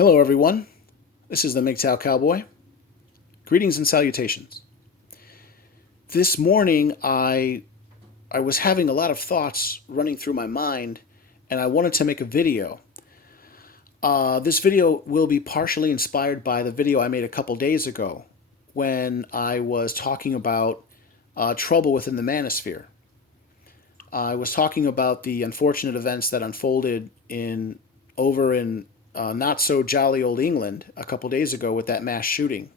Hello, everyone. This is the Mgtow Cowboy. Greetings and salutations. This morning, I was having a lot of thoughts running through my mind, and I wanted to make a video. This video will be partially inspired by the video I made a couple days ago when I was talking about trouble within the manosphere. I was talking about the unfortunate events that unfolded over in not so jolly old England a couple days ago with that mass shooting.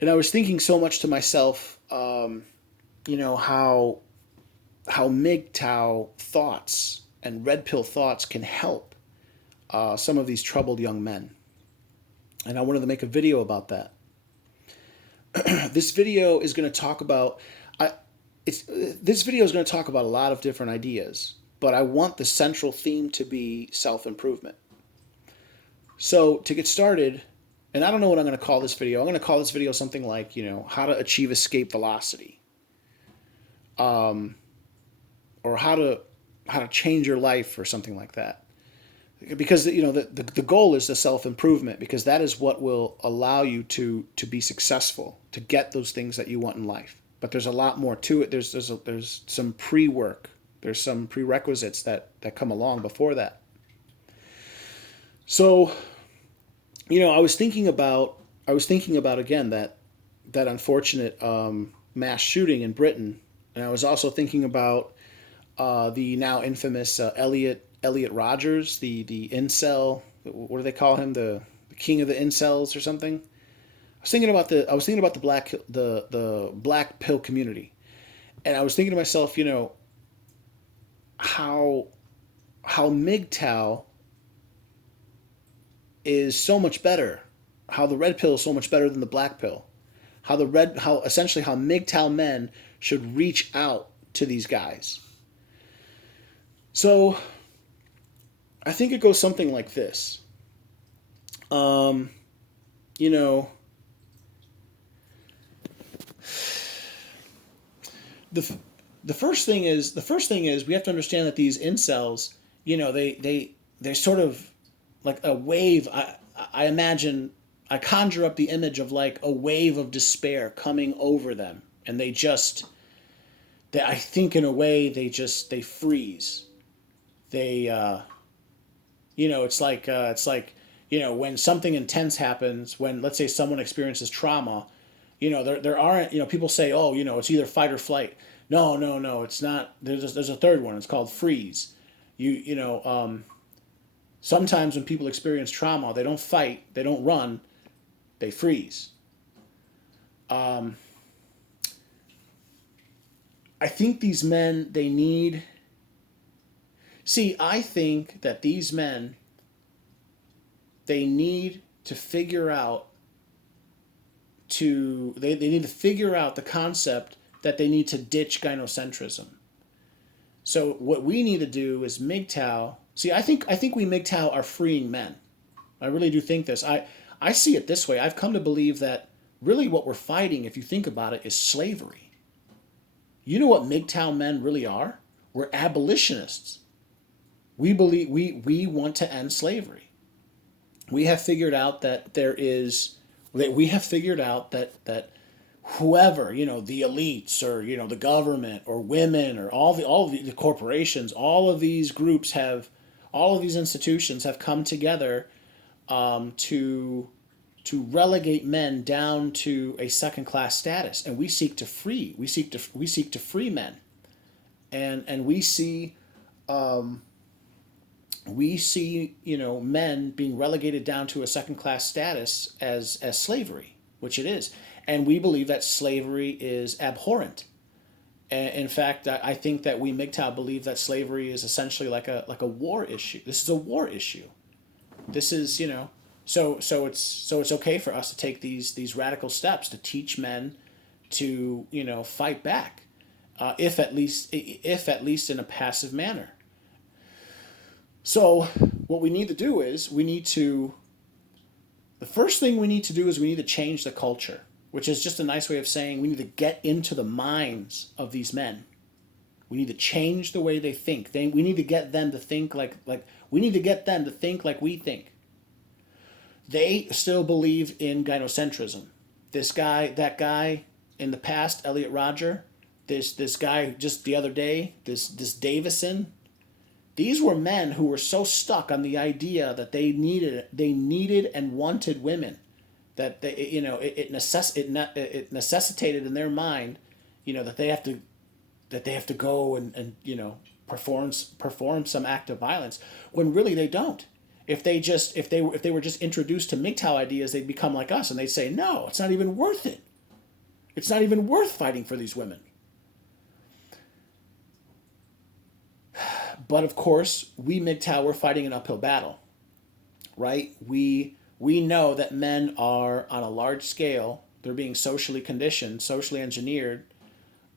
And I was thinking so much to myself, how Mgtow thoughts and red pill thoughts can help some of these troubled young men. And I wanted to make a video about that. This video is going to talk about this video is going to talk about a lot of different ideas, but I want the central theme to be self-improvement. So to get started, and I don't know what I'm going to call this video. I'm going to call this video something like, how to achieve escape velocity, or how to change your life, or something like that. Because the goal is the self-improvement, because that is what will allow you to be successful, to get those things that you want in life. But there's a lot more to it. There's some pre-work. There's some prerequisites that come along before that. So, I was thinking about again that unfortunate mass shooting in Britain, and I was also thinking about the now infamous Elliot Rogers, the incel. What do they call him? The king of the incels or something. I was thinking about the black pill community, and I was thinking to myself, how Mgtow is so much better, how the red pill is so much better than the black pill, how essentially how Mgtow men should reach out to these guys. So I think it goes something like this. The first thing is we have to understand that these incels, they're sort of like a wave. I imagine, I conjure up the image of like a wave of despair coming over them, and I think in a way they freeze. It's like when something intense happens, when let's say someone experiences trauma, there aren't, people say, oh, it's either fight or flight. No, it's not. There's a third one. It's called freeze. Sometimes when people experience trauma, they don't fight, they don't run, they freeze. I think these men, I think that these men, they need to figure out they need to figure out the concept that they need to ditch gynocentrism. So what we need to do is Mgtow. I think we Mgtow are freeing men. I really do think this. I see it this way. I've come to believe that really what we're fighting, if you think about it, is slavery. You know what Mgtow men really are? We're abolitionists. We believe we want to end slavery. We have figured out that whoever, the elites, or the government, or women, or all the corporations, all of these institutions have come together to relegate men down to a second class status, and we seek to free men, and we see men being relegated down to a second class status as slavery, which it is. And we believe that slavery is abhorrent. In fact, I think that we Mgtow believe that slavery is essentially like a war issue. This is a war issue. This is, so it's okay for us to take these radical steps to teach men to fight back, if at least in a passive manner. So what we need to do is the first thing we need to do is we need to change the culture, which is just a nice way of saying we need to get into the minds of these men. We need to change the way they think. We need to get them to think like we think. They still believe in gynocentrism. This guy, that guy in the past, Elliot Rodger, this guy just the other day, this Davison. These were men who were so stuck on the idea that they needed and wanted women, that they, it necessitated in their mind, that they have to go and perform some act of violence, when really they don't. If they were just introduced to Mgtow ideas, they'd become like us, and they'd say, no, it's not even worth it. It's not even worth fighting for these women. But of course, we Mgtow, we're fighting an uphill battle, right? We know that men are on a large scale. They're being socially conditioned, socially engineered.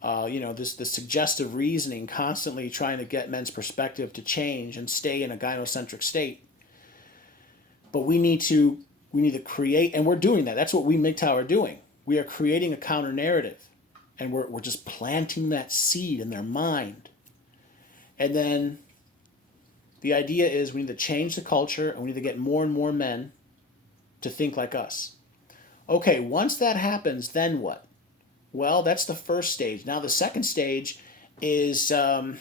This suggestive reasoning, constantly trying to get men's perspective to change and stay in a gynocentric state. But we need to create, and we're doing that. That's what we Mgtow are doing. We are creating a counter narrative, and we're just planting that seed in their mind. And then the idea is we need to change the culture, and we need to get more and more men to think like us. Okay, once that happens, then what? Well, that's the first stage. Now the second stage is I'll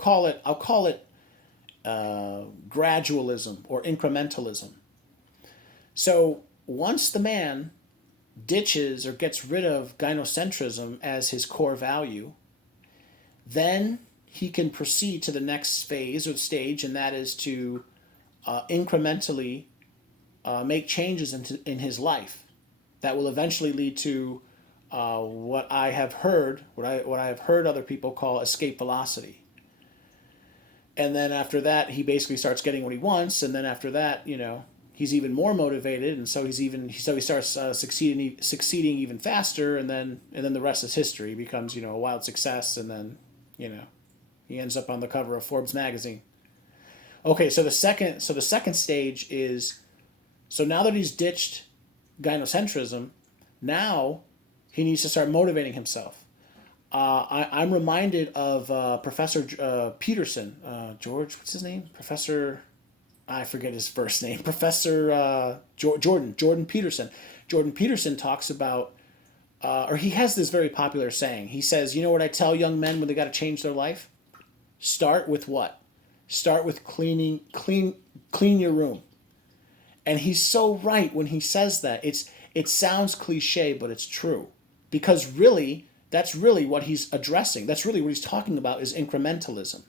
call it gradualism or incrementalism. So once the man ditches or gets rid of gynocentrism as his core value, then he can proceed to the next phase or stage, and that is to incrementally make changes in his life that will eventually lead to what I have heard other people call escape velocity. And then after that, he basically starts getting what he wants, and then after that, he's even more motivated, and so he starts succeeding even faster, and then the rest is history. He becomes a wild success, and then he ends up on the cover of Forbes magazine. Okay, so the second stage is, so now that he's ditched gynocentrism, now he needs to start motivating himself. I'm reminded of Professor Peterson, George, what's his name? Professor, I forget his first name. Professor Jordan Peterson. Jordan Peterson talks about, or he has this very popular saying. He says, what I tell young men when they got to change their life? Start with what? Start with clean your room. And he's so right when he says that. It sounds cliche, but it's true. Because really, that's really what he's addressing. That's really what he's talking about, is incrementalism.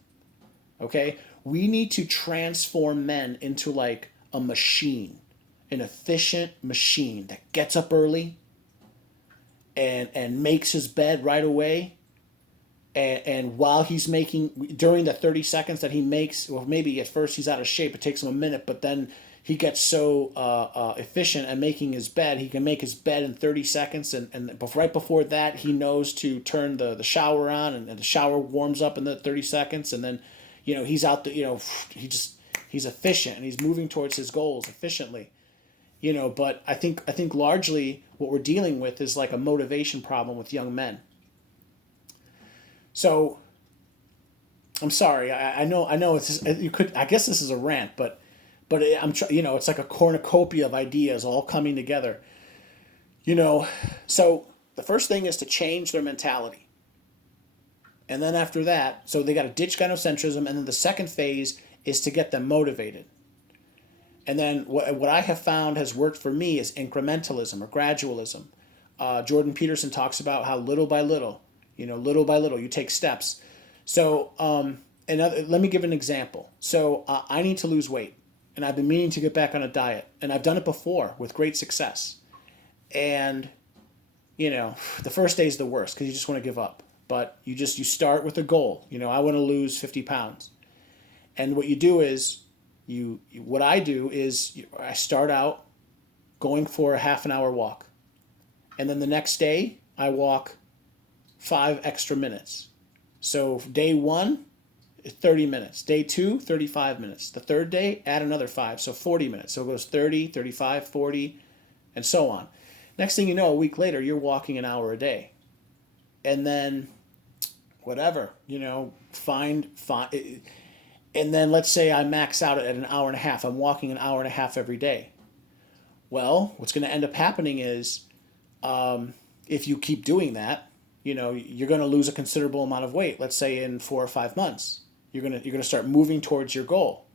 Okay? We need to transform men into like a machine, an efficient machine that gets up early and makes his bed right away. And while he's during the 30 seconds that he makes, well, maybe at first he's out of shape, it takes him a minute, but then he gets so efficient at making his bed, he can make his bed in 30 seconds, and right before that, he knows to turn the shower on, and the shower warms up in the 30 seconds, and then, he's out he's efficient, and he's moving towards his goals efficiently. But I think largely what we're dealing with is like a motivation problem with young men. So, I'm sorry. I know. It's I guess this is a rant, but it's like a cornucopia of ideas all coming together. So the first thing is to change their mentality, and then after that, so they got to ditch gynocentrism, and then the second phase is to get them motivated. And then what I have found has worked for me is incrementalism or gradualism. Jordan Peterson talks about how little by little, you take steps. So, let me give an example. So, I need to lose weight, and I've been meaning to get back on a diet, and I've done it before with great success. And, the first day is the worst because you just want to give up. But you start with a goal. I want to lose 50 pounds. And what you do is, what I do is I start out going for a half an hour walk. And then the next day, I walk 5 extra minutes. So day 1, 30 minutes. Day 2, 35 minutes. The third day, add another 5, so 40 minutes. So it goes 30, 35, 40, and so on. Next thing you know, a week later, you're walking an hour a day. And then, whatever, find And then let's say I max out at an hour and a half. I'm walking an hour and a half every day. Well, what's going to end up happening is if you keep doing that, you're going to lose a considerable amount of weight. Let's say in 4 or 5 months, you're gonna start moving towards your goal.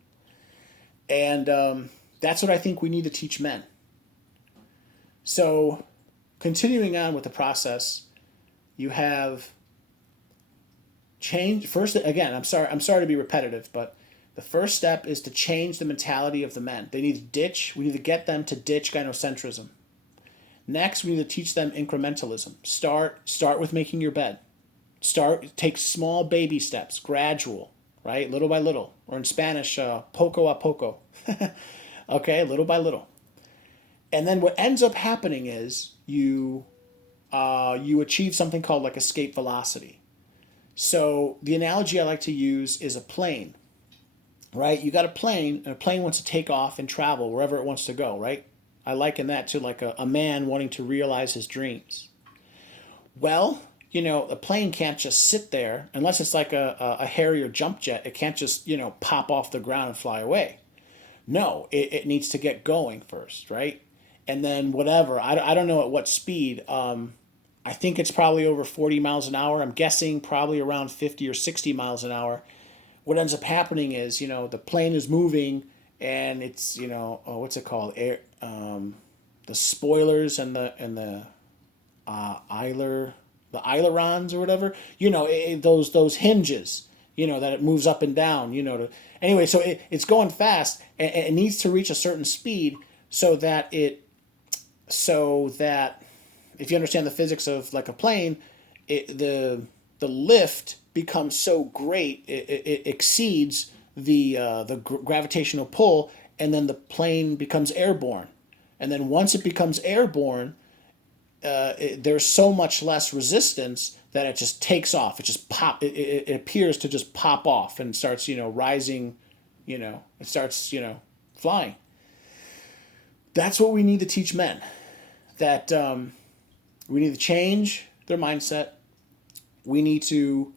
And that's what I think we need to teach men. So, continuing on with the process, you have change. First, again, I'm sorry to be repetitive, but the first step is to change the mentality of the men. We need to get them to ditch gynocentrism. Next, we need to teach them incrementalism. Start with making your bed. Take small baby steps, gradual, right? Little by little. Or in Spanish, poco a poco. Okay, little by little. And then what ends up happening is you achieve something called like escape velocity. So the analogy I like to use is a plane, right? You got a plane, and a plane wants to take off and travel wherever it wants to go, right? I liken that to like a man wanting to realize his dreams. Well, a plane can't just sit there unless it's like a Harrier jump jet. It can't just, pop off the ground and fly away. No, it needs to get going first, right? And then whatever, I don't know at what speed. I think it's probably over 40 miles an hour. I'm guessing probably around 50 or 60 miles an hour. What ends up happening is, the plane is moving and it's, what's it called? The spoilers and the ailerons or whatever, those hinges, that it moves up and down, anyway, so it's going fast and it needs to reach a certain speed so that if you understand the physics of like a plane, the lift becomes so great it exceeds the gravitational pull, and then the plane becomes airborne. And then once it becomes airborne, there's so much less resistance that it just takes off. It appears to just pop off and starts, rising, it starts, flying. That's what we need to teach men. That we need to change their mindset. We need to,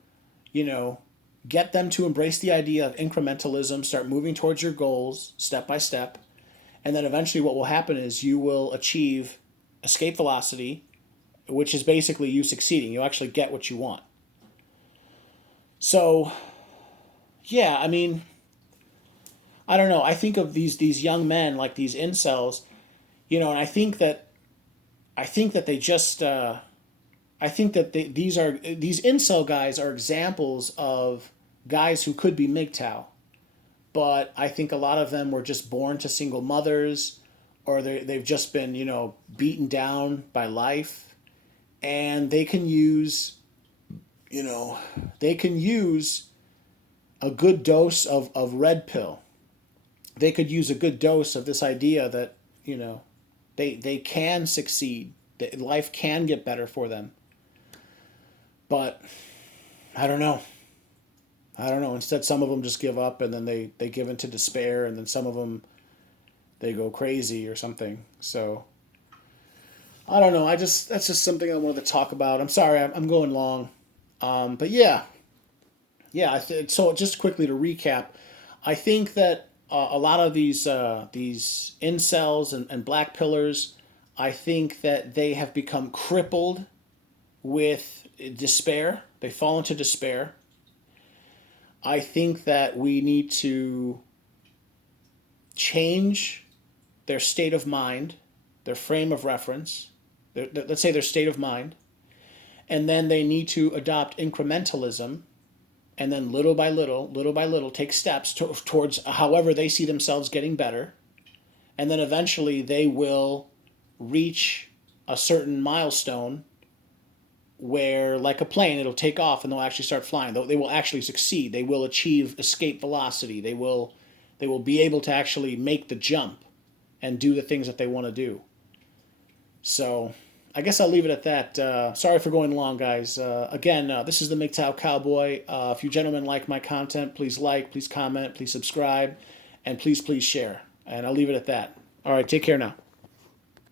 get them to embrace the idea of incrementalism, start moving towards your goals step by step. And then eventually what will happen is you will achieve escape velocity, which is basically you succeeding. You actually get what you want. So, yeah, I mean, I don't know. I think of these young men like these incels, and I think that they just I think that these incel guys are examples of guys who could be Mgtow, but I think a lot of them were just born to single mothers, or they've just been beaten down by life, and they can use a good dose of red pill. They could use a good dose of this idea that they can succeed, that life can get better for them. But I don't know. Instead, some of them just give up, and then they give into despair, and then some of them, they go crazy or something. So I don't know. That's just something I wanted to talk about. I'm sorry, I'm going long. But yeah. So just quickly to recap, I think that a lot of these incels and black pillars, I think that they have become crippled with despair. They fall into despair. I think that we need to change their state of mind, their frame of reference, let's say their state of mind, and then they need to adopt incrementalism, and then little by little, take steps towards however they see themselves getting better, and then eventually they will reach a certain milestone where, like a plane, it'll take off and they'll actually start flying. They will actually succeed. They will achieve escape velocity. They will be able to actually make the jump and do the things that they want to do. So I guess I'll leave it at that. Sorry for going long, guys. Again, this is the Mgtow Cowboy. If you gentlemen like my content, please like, please comment, please subscribe, and please share. And I'll leave it at that. All right, take care now.